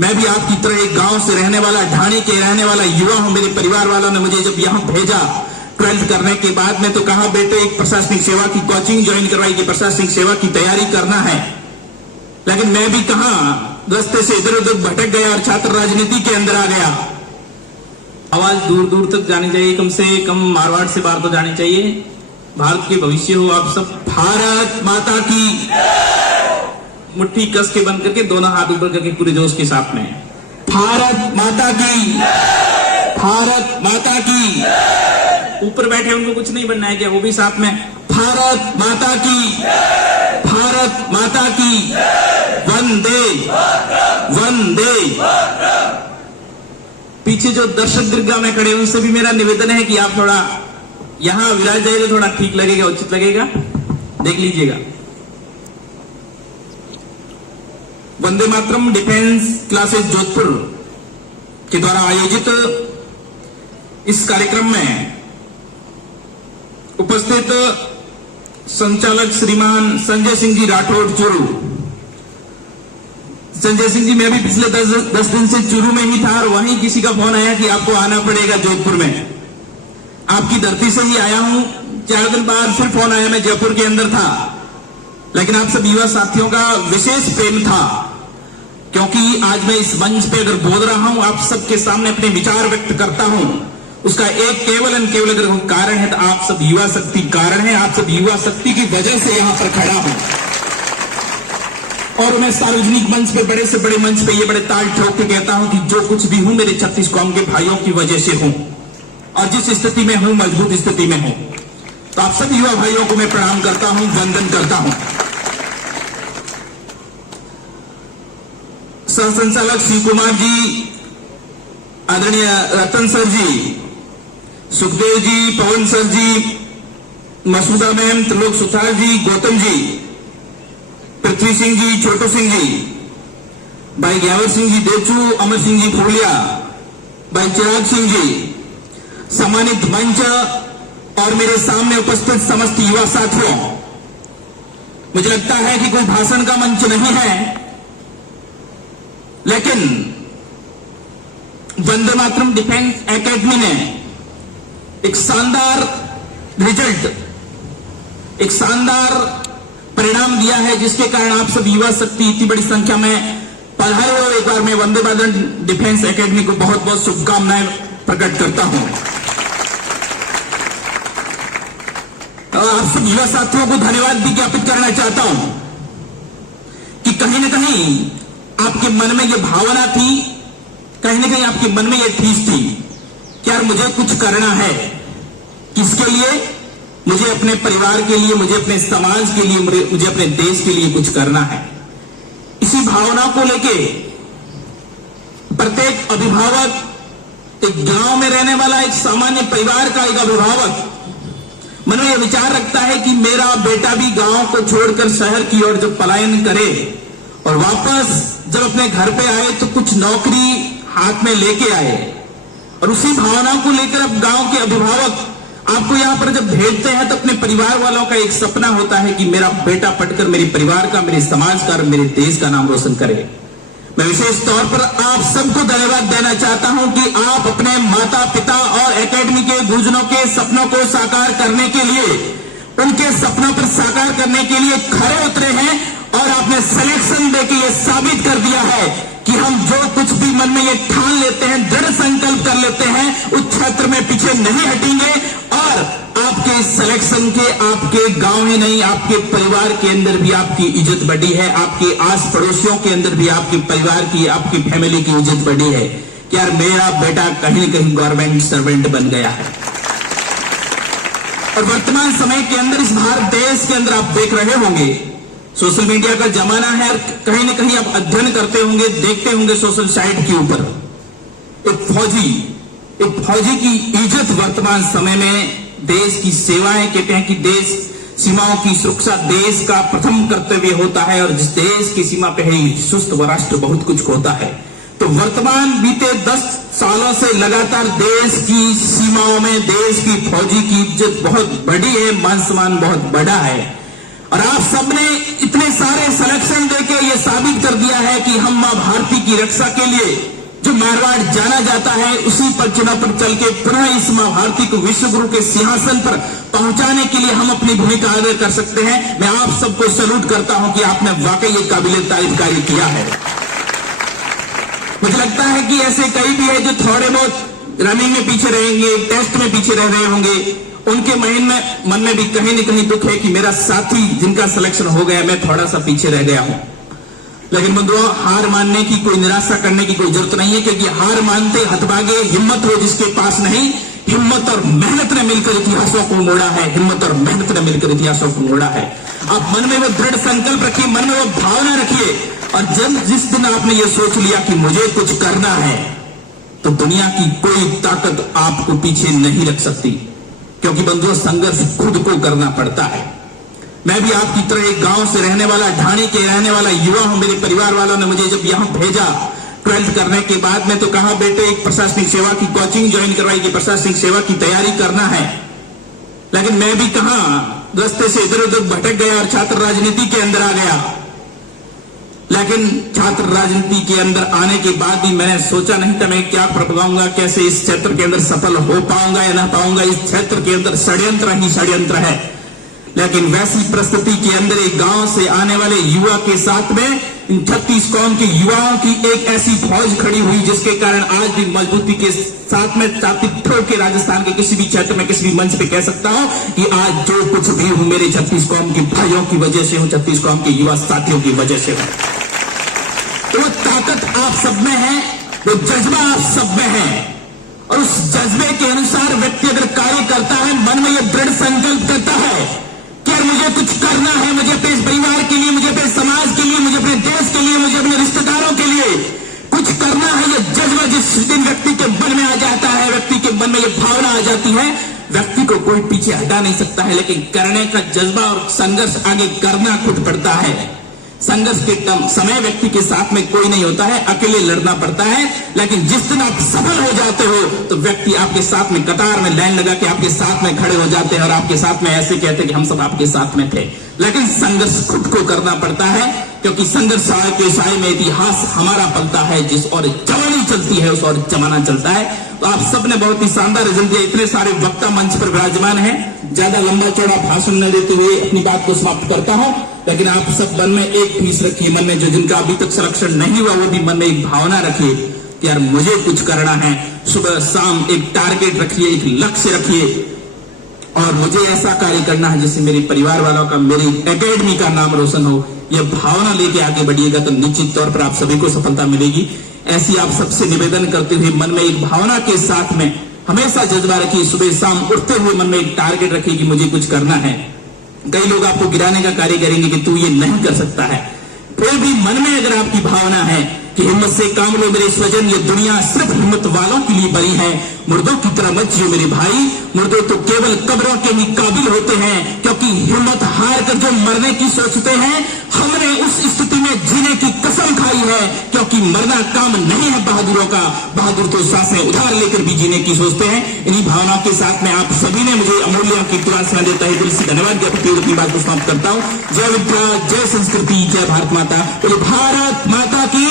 मैं भी आपकी तरह एक गांव से रहने वाला, ढाणी के रहने वाला युवा हूं। मेरे परिवार वालों ने मुझे जब यहां भेजा 12th करने के बाद में, तो कहा बेटे एक प्रशासनिक सेवा की कोचिंग ज्वाइन करवाई कि प्रशासनिक सेवा की तैयारी करना है। लेकिन मैं भी कहा रास्ते से इधर उधर भटक गया और छात्र राजनीति के अंदर आ गया। आवाज दूर दूर तक जानी चाहिए, कम से कम मारवाड़ से बाहर तो जानी चाहिए। भारत के भविष्य हो आप सब। भारत माता की, मुट्ठी कस के बंद करके दोनों हाथ ऊपर करके पूरे जोश के साथ में भारत माता की, भारत माता की। ऊपर बैठे उनको कुछ नहीं बनना है क्या? वो भी साथ में भारत माता की, भारत माता की। वंदे वंदे। पीछे जो दर्शक दीर्घा में खड़े उनसे भी मेरा निवेदन है कि आप थोड़ा यहां विराज जाइए, थोड़ा ठीक लगेगा, उचित लगेगा, देख लीजिएगा। वंदे मातरम डिफेंस क्लासेस जोधपुर के द्वारा आयोजित इस कार्यक्रम में उपस्थित संचालक श्रीमान संजय सिंह जी राठौड़ चूरू। संजय सिंह जी, मैं भी पिछले 10 दिन से चूरू में ही था और वहीं किसी का फोन आया कि आपको आना पड़ेगा जोधपुर में। आपकी धरती से ही आया हूं। 4 दिन बाद फिर फोन आया, मैं जयपुर के अंदर था। लेकिन आप सब युवा साथियों का विशेष प्रेम था, क्योंकि आज मैं इस मंच पे अगर बोल रहा हूं, आप सबके सामने अपने विचार व्यक्त करता हूं, उसका एक केवल एंड केवल अगर कारण है तो आप सब युवा शक्ति कारण है। आप सब युवा शक्ति की वजह से यहां पर खड़ा हूं। और मैं सार्वजनिक मंच पे, बड़े से बड़े मंच पे ये बड़े ताल ठोक के कहता हूं कि जो कुछ भी हूं मेरे 36 कौम के भाइयों की वजह से हूं, और जिस स्थिति में हूं मजबूत स्थिति में हूं। तो आप सब युवा भाइयों को मैं प्रणाम करता हूं, वंदन करता हूं। सह संचालक शिव कुमार जी, आदरणीय रतन सर जी, सुखदेव जी, पवन सर जी, मसूदा मैम, त्रिलोक सुथार जी, गौतम जी, पृथ्वी सिंह जी, छोटू सिंह जी, भाई ग्यावर सिंह जी देचू, अमर सिंह जी फूलिया, भाई चिराग सिंह जी, सम्मानित मंच और मेरे सामने उपस्थित समस्त युवा साथियों, मुझे लगता है कि कोई भाषण का मंच नहीं है, लेकिन वंदे मातरम डिफेंस एकेडमी ने एक शानदार रिजल्ट, एक शानदार परिणाम दिया है, जिसके कारण आप सब युवा शक्ति इतनी बड़ी संख्या में पधारे हो। एक बार मैं वंदे मातरम डिफेंस एकेडमी को बहुत बहुत शुभकामनाएं प्रकट करता हूं। आप सब युवा साथियों को धन्यवाद भी ज्ञापित करना चाहता हूं कि कहीं ना कहीं आपके मन में यह भावना थी, कहीं ना कहीं आपके मन में यह ठीस थी कि यार मुझे कुछ करना है। किसके लिए? मुझे अपने परिवार के लिए, मुझे अपने समाज के लिए, मुझे अपने देश के लिए कुछ करना है। इसी भावना को लेके प्रत्येक अभिभावक, एक गांव में रहने वाला एक सामान्य परिवार का एक अभिभावक मन में यह विचार रखता है कि मेरा बेटा भी गांव को छोड़कर शहर की ओर जब पलायन करे और वापस जब अपने घर पे आए तो कुछ नौकरी हाथ में लेके आए। और उसी भावना को लेकर अब गांव के अभिभावक आपको यहां पर जब भेजते हैं तो अपने परिवार वालों का एक सपना होता है कि मेरा बेटा पढ़कर मेरे परिवार का, मेरे समाज का, मेरे देश का नाम रोशन करे। मैं विशेष तौर पर आप सबको धन्यवाद देना चाहता हूं कि आप अपने माता पिता और एकेडमी के गुरुजनों के सपनों को साकार करने के लिए, उनके सपनों पर साकार करने के लिए खरे उतरे हैं और आपने सिलेक्शन देके ये साबित कर दिया है कि हम जो कुछ भी मन में ये ठान लेते हैं, दृढ़ संकल्प कर लेते हैं, उस क्षेत्र में पीछे नहीं हटेंगे। और आपके सिलेक्शन के आपके गांव ही नहीं, आपके परिवार के अंदर भी आपकी इज्जत बढ़ी है, आपके आस पड़ोसियों के अंदर भी आपके परिवार की, आपकी फैमिली की इज्जत बढ़ी है कि यार मेरा बेटा कहीं न कहीं गवर्नमेंट सर्वेंट बन गया है। और वर्तमान समय के अंदर इस भारत देश के अंदर आप देख रहे होंगे, सोशल मीडिया का जमाना है और कहीं ना कहीं आप अध्ययन करते होंगे, देखते होंगे सोशल साइट के ऊपर एक फौजी की इज्जत वर्तमान समय में देश की सेवाएं, कहते हैं कि देश सीमाओं की सुरक्षा देश का प्रथम कर्तव्य होता है और जिस देश की सीमा पे है सुस्त व राष्ट्र बहुत कुछ होता है। तो वर्तमान बीते 10 सालों से लगातार देश की सीमाओं में देश की फौजी की इज्जत बहुत बड़ी है, मान सम्मान बहुत बड़ा है। और आप सबने इतने सारे सिलेक्शन देके ये साबित कर दिया है कि हम मां भारती की रक्षा के लिए जो मारवाड़ जाना जाता है उसी पर चुनाव पर चल के पुनः इस मां भारती को विश्व गुरु के सिंहासन पर पहुंचाने के लिए हम अपनी भूमिका अदा कर सकते हैं। मैं आप सबको सैल्यूट करता हूं कि आपने वाकई ये काबिले तारीफ कार्य किया है। मुझे लगता है कि ऐसे कई भी है जो थोड़े बहुत रनिंग में पीछे रहेंगे, टेस्ट में पीछे रह रहे होंगे, उनके मन में भी कहीं न कहीं दुख है कि मेरा साथी जिनका सिलेक्शन हो गया मैं थोड़ा सा पीछे रह गया हूं। लेकिन बंधुओं, हार मानने की कोई, निराशा करने की कोई जरूरत नहीं है, क्योंकि हार मानते हतभागे, हिम्मत हो जिसके पास नहीं। हिम्मत और मेहनत ने मिलकर इतिहासों को मोड़ा है, हिम्मत और मेहनत ने मिलकर इतिहासों को मोड़ा है। आप मन में वो दृढ़ संकल्प रखिए, मन में वो भावना रखिए, और जब जिस दिन आपने ये सोच लिया कि मुझे कुछ करना है, तो दुनिया की कोई ताकत आपको पीछे नहीं रख सकती, क्योंकि बंधुओं संघर्ष खुद को करना पड़ता है। मैं भी आपकी तरह एक गांव से रहने वाला, ढाणी के रहने वाला युवा हूं। मेरे परिवार वालों ने मुझे जब यहां भेजा 12th करने के बाद में, तो कहा बेटे एक प्रशासनिक सेवा की कोचिंग ज्वाइन करवाई कि प्रशासनिक सेवा की तैयारी करना है। लेकिन मैं भी कहां रास्ते से इधर उधर भटक गया और छात्र राजनीति के अंदर आ गया। लेकिन छात्र राजनीति के अंदर आने के बाद भी मैंने सोचा नहीं था मैं क्या कर पाऊंगा, कैसे इस क्षेत्र के अंदर सफल हो पाऊंगा या ना पाऊंगा। इस क्षेत्र के अंदर षड्यंत्र ही षड्यंत्र है। लेकिन वैसी परिस्थिति के अंदर एक गांव से आने वाले युवा के साथ में इन 36 कौम के युवाओं की एक ऐसी फौज खड़ी हुई, जिसके कारण आज भी मजबूती के साथ में छाती ठोक के राजस्थान के किसी भी क्षेत्र में, किसी भी मंच पे कह सकता हूं कि आज जो कुछ भी हूं मेरे 36 कौम के भाइयों की वजह से हूं, 36 कौम के युवा साथियों की वजह से हूं। तो वो ताकत आप सब में है, वो जज्बा आप सब में है, और उस जज्बे के अनुसार व्यक्ति अगर कार्य करता है, मन में यह दृढ़ संकल्प करता है कि मुझे कुछ करना है, मुझे अपने परिवार के लिए, मुझे अपने समाज के लिए, मुझे अपने देश के लिए, मुझे अपने रिश्तेदारों के लिए कुछ करना है। यह जज्बा जिस दिन व्यक्ति के मन में आ जाता है, व्यक्ति के मन में यह भावना आ जाती है, व्यक्ति को कोई पीछे हटा नहीं सकता है। लेकिन करने का जज्बा और संघर्ष आगे करना खुद पड़ता है। संघर्ष के समय व्यक्ति के साथ में कोई नहीं होता है, अकेले लड़ना पड़ता है। लेकिन जिस दिन आप सफल हो जाते हो तो व्यक्ति आपके साथ में कतार में लाइन लगा के आपके साथ में खड़े हो जाते हैं और आपके साथ में ऐसे कहते हैं कि हम सब आपके साथ में थे। लेकिन संघर्ष खुद को करना पड़ता है, क्योंकि संघर्ष के साय में इतिहास हमारा पलता है। जिस और जवानी चलती है उस और जमाना चलता है। तो आप सबने बहुत ही शानदार रिजल्ट दिया। इतने सारे वक्ता मंच पर विराजमान है, ज्यादा लंबा चौड़ा भाषण न देते हुए अपनी बात को समाप्त करता हूं। लेकिन आप सब मन में एक फीस रखिए, मन में जो जिनका अभी तक संरक्षण नहीं हुआ वो भी मन में एक भावना रखिए कि यार मुझे कुछ करना है। सुबह शाम एक टारगेट रखिए, एक लक्ष्य रखिए, और मुझे ऐसा कार्य करना है जिससे मेरे परिवार वालों का, मेरी एकेडमी का नाम रोशन हो। यह भावना लेके आगे बढ़िएगा तो निश्चित तौर पर आप सभी को सफलता मिलेगी। ऐसी आप सबसे निवेदन करते हुए मन में एक भावना के साथ में हमेशा जज्बा रखिए। सुबह शाम उठते हुए मन में एक टारगेट रखिए कि मुझे कुछ करना है। कई लोग आपको गिराने का कार्य करेंगे कि तू ये नहीं कर सकता है, फिर भी मन में अगर आपकी भावना है कि हिम्मत से काम लो मेरे स्वजन, ये दुनिया सिर्फ हिम्मत वालों के लिए बनी है। मुर्दों की तरह मत जियो मेरे भाई, मुर्दों तो केवल कब्रों के ही काबिल होते हैं, क्योंकि हिम्मत हार कर जो मरने की सोचते हैं, हमने उस स्थिति में जीने की कसम खाई है, क्योंकि मरना काम नहीं है बहादुरों का। बहादुर तो सांसें उधार लेकर भी जीने की सोचते हैं। इन्हीं भावनाओं के साथ में आप सभी ने मुझे अमूल्य कीर्तिमान सेवा देता है, दिल से धन्यवाद ज्ञापित करके अपनी बात को समाप्त करता हूं। जय विद्या, जय संस्कृति, जय भारत माता, बोले भारत माता की।